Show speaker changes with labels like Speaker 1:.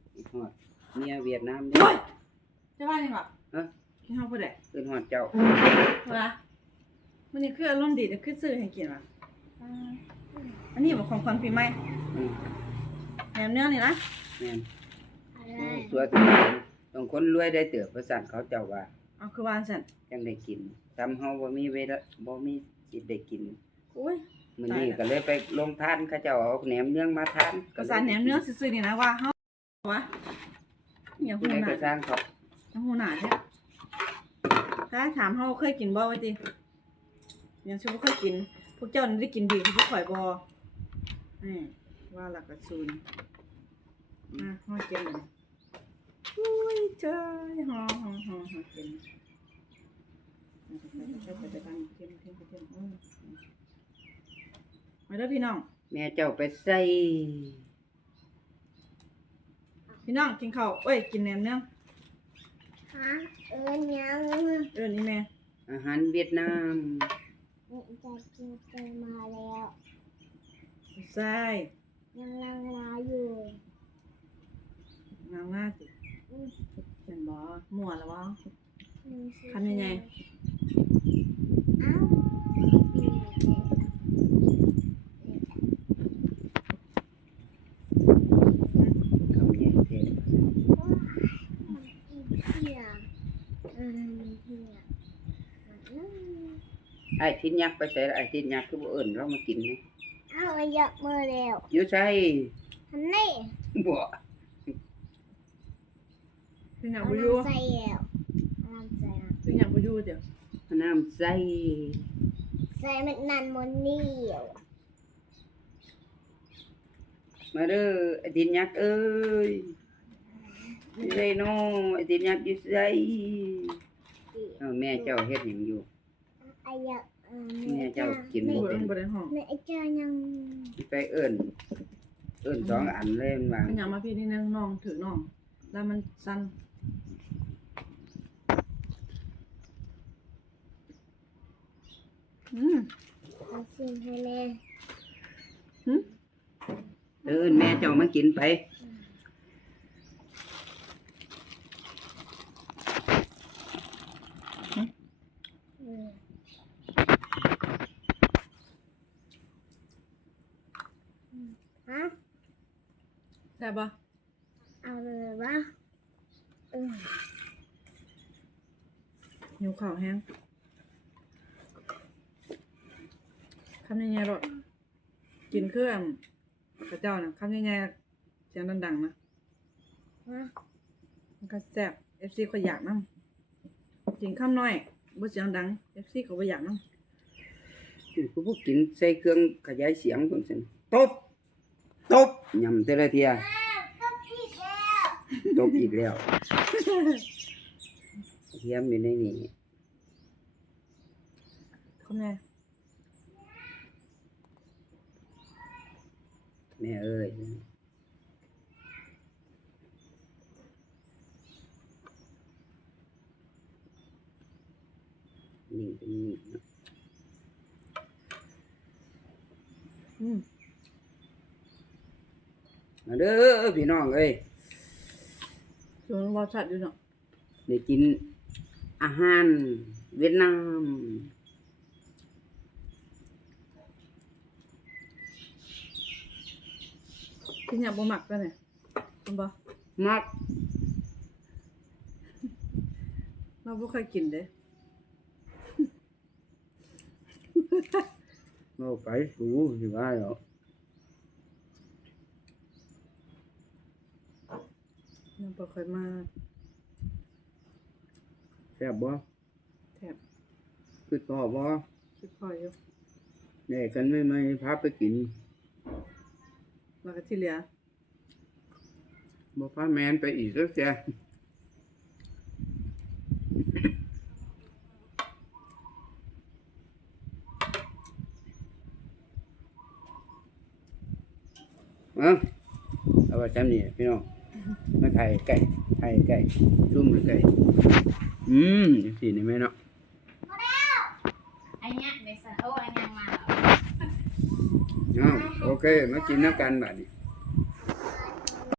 Speaker 1: อีฮอดเมียเวียดนามเด้
Speaker 2: โอ้ยจะว่ายังไง
Speaker 1: ฮะ
Speaker 2: กินข้าวผู้ใด
Speaker 1: ขึ้นฮอดเจ้า
Speaker 2: วะมันนี่คืออารมณ์ดีแต่คือซื้อให้กินว่ะอันนี้บอกของขวัญปีใหม่
Speaker 1: อืม
Speaker 2: แหนมเนื้อนี่นะ
Speaker 1: แม่น
Speaker 3: อะไร
Speaker 1: สวยต้องคนรวยได้เติบประสานเขาเจ้าว่า
Speaker 2: เอาคือวานสั่น
Speaker 1: จังได้กินซ้ำเฮาบ่มีเวลาบ่มีสิทธิ์ได้กิน
Speaker 2: โอ้ย
Speaker 1: มื้อนี้ก็เลยไปลงทานเขาเจ้าเอาแหนมเนืองมาทาน
Speaker 2: กระสานแหนมเนื้อซื่อๆนี่นะว่าเฮาวะอย่า
Speaker 1: ผู้
Speaker 2: หู
Speaker 1: ใด
Speaker 2: หนา
Speaker 1: ก็สร้างเขา
Speaker 2: อย่าหูหนาแท้ถ้าถามเฮาเคยกินบ่ไว้ติยังชื่อบ่เคยกินพวกเจ้านี่ได้กินดีคือพวกข่อยบ่นี่ว่าหลักกระซูนมาฮอดเก็บเลยอุ้ยเจ้ยฮอเก็บไปทางเก็บมาเด้อพี่น้อง
Speaker 1: แม่เจ้าไปใส่
Speaker 2: พี่น้องกินข้าวเอ้ยกินแหนมเนื้อ
Speaker 3: ฮะยัง
Speaker 2: นี่แม่
Speaker 1: อาหารเวียดนาม
Speaker 3: จะกินไปมาแล้ว
Speaker 2: ใช่
Speaker 3: ยังลังมาอยู่
Speaker 2: งามมากสิเห็นบ่มั่วแล้ววะ
Speaker 3: เอ้า
Speaker 1: เขาใหญ่แท้
Speaker 3: เหี้ยเหี้ย
Speaker 1: ไอ้ทินยักษ์ไปใส่ไอ้ทินยักษ์คือบ่เอิ้นเรามากินนี่
Speaker 3: เอาอยากมือแล้ว
Speaker 1: อยู่ไส
Speaker 3: ทำนี่
Speaker 1: บ่
Speaker 2: พี่อยาก
Speaker 3: เอา
Speaker 2: ไปอยู่
Speaker 3: น้ำใส่แล้วน้ำใส่
Speaker 2: พี่อยากไปอยู่เดี๋ยว
Speaker 1: น้ำใส่
Speaker 3: ใส่มันนันมันนี่ยว
Speaker 1: มาเด้อไอ้ทินยักษ์เอ้ยอยู่ไสน้อไอ้ทินยักษ์อยู่ไสเอ้าแม่เจ้าเฮ็ดหยังอยู่
Speaker 3: ไอ้อยาก
Speaker 1: แม่เจ้ากิน
Speaker 2: บ่
Speaker 1: บ่
Speaker 2: เอิ้
Speaker 1: เป็น
Speaker 2: นบ่ได้ห้อง
Speaker 3: แม่ไอ้เจ้ายัง
Speaker 1: ไปเอิ้นสองอันเลยมันว่า
Speaker 2: พี่อยากมาพี่นี่นึงน้องถือน้องแล้วมันสั่นอืม
Speaker 3: เอาสิ่งให้แม่
Speaker 1: แม่เจ้ามากินไป
Speaker 3: ฮะ
Speaker 2: ได้บ่
Speaker 3: เอาเลยวะ
Speaker 2: หิวข้าวแห้งคำยังไงรถกินเครื่องกระเจ้าน่ะคำยังไงเสียงดังๆนะ
Speaker 3: ฮะ
Speaker 2: มันก็แซ่บ FC ก็อยากนำกินข้าวน้อยบ่เสียงดัง FC ก็บ่อยากนำ
Speaker 1: ผู้พวกกินใส่เครื่องขยายเสียงคนสิตบยำแต่ละเทีย
Speaker 3: ต้องผิดแล้ว
Speaker 1: ตบอีกแล้วเทียมอยู่ในนี้
Speaker 2: เขาแม่
Speaker 1: แม่เอ้ยนี่เป็นนี่นะ มาเด้อพี่น้องเอ้ย
Speaker 2: ส่วนรสชาติอยู่เนาะ
Speaker 1: ได้กินอาหารเวียดนาม
Speaker 2: กินอยากบ่มักปานใดคุณบ่
Speaker 1: มัก
Speaker 2: เราบ่เคยกินเด้
Speaker 1: เราไปสูสิว่าเหรอ
Speaker 2: ยังบ่เคยมา
Speaker 1: แซ่บบ่
Speaker 2: แซ่บ
Speaker 1: คือต่อบ่
Speaker 2: คิดพออยู่
Speaker 1: แม่กันไม่พาไปกิน
Speaker 2: แล้วก็ที่เหลือ
Speaker 1: บ่พาแม่นไปอีกสักแซ่เอาไว้จำนี่พี่น้องมาไทยไก่ซุ่มหรือไก่จังซี่นี่แม่เนาะ
Speaker 3: ไอ้เนี้ยเบสโอ้ไอ้ยังมา
Speaker 1: โอเคมากินน้ำกันบัดนี้